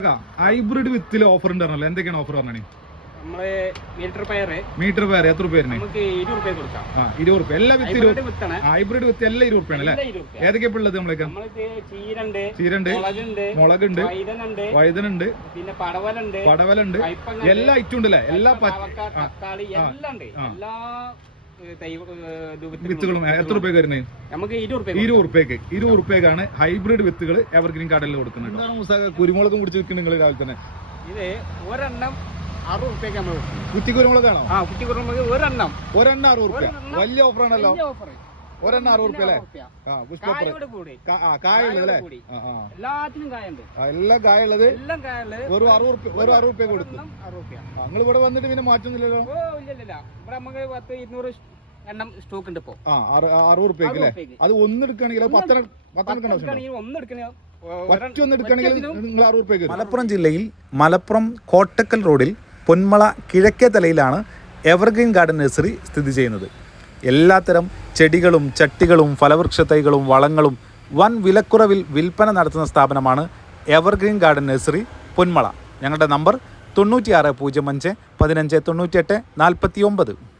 Hybrid വിത്തിൽ offer ഉണ്ടായിരുന്നല്ലോ, എന്തൊക്കെയാണ് ഓഫർ പറഞ്ഞേ? മീറ്റർ പയർ എത്ര രൂപ? 20 രൂപ. എല്ലാ വിത്ത് ഹൈബ്രിഡ് വിത്ത് എല്ലാം 20 രൂപയാണ് അല്ലേ? ഏതൊക്കെയാ ഉള്ളത്? നമ്മളൊക്കെ ചീരണ്ട്, മുളകുണ്ട്, വഴുതനുണ്ട്, പിന്നെ പടവലുണ്ട്, എല്ലാ ഐറ്റം ഉണ്ടല്ലേ? എല്ലാ വിത്തുകളും എത്ര രൂപയ്ക്ക് വരുന്നത്? നമുക്ക് 20 രൂപയ്ക്കാണ് ഹൈബ്രിഡ് വിത്തുകൾ എവർഗ്രീൻ ഗാർഡനിൽ കൊടുക്കുന്നത്. എന്താണ് കുരുമുളകും കുടിച്ച് നിൽക്കുന്നത് നിങ്ങൾ രാവിലെ തന്നെ? ഇത് ഒരെണ്ണം 60 രൂപയ്ക്ക്. കുറ്റി കുരുമുളകാണോ? കുറ്റി കുരുമുളക് ഒരെണ്ണം 60 രൂപ. വലിയ ഓഫർ ആണല്ലോ. ഒരെണ്ണം 60 രൂപ അല്ലേ? കായുള്ളല്ലേ? എല്ലാത്തിനും കായുണ്ട്. എല്ലാം കായുള്ളത് ഒരു 60 രൂപ കൊടുക്കും. നിങ്ങൾ ഇവിടെ വന്നിട്ട് പിന്നെ മാറ്റുന്നില്ലല്ലോ? ഇല്ല, ഇവിടെ നമുക്ക് 10-200 എണ്ണം സ്റ്റോക്ക് ഉണ്ട് ഇപ്പൊ. 60 രൂപയ്ക്ക് അല്ലേ? അത് ഒന്നെടുക്കുകയാണെങ്കിൽ മലപ്പുറം ജില്ലയിൽ മലപ്പുറം കോട്ടക്കൽ റോഡിൽ പൊന്മള കിഴക്കേ തലയിലാണ് എവർഗ്രീൻ ഗാർഡൻ നഴ്സറി സ്ഥിതി ചെയ്യുന്നത്. എല്ലാത്തരം ചെടികളും ചട്ടികളും ഫലവൃക്ഷ തൈകളും വളങ്ങളും വൻ വിലക്കുറവിൽ വിൽപ്പന നടത്തുന്ന സ്ഥാപനമാണ് എവർഗ്രീൻ ഗാർഡൻ നഴ്സറി പൊന്മള. ഞങ്ങളുടെ നമ്പർ 9605 1598 49.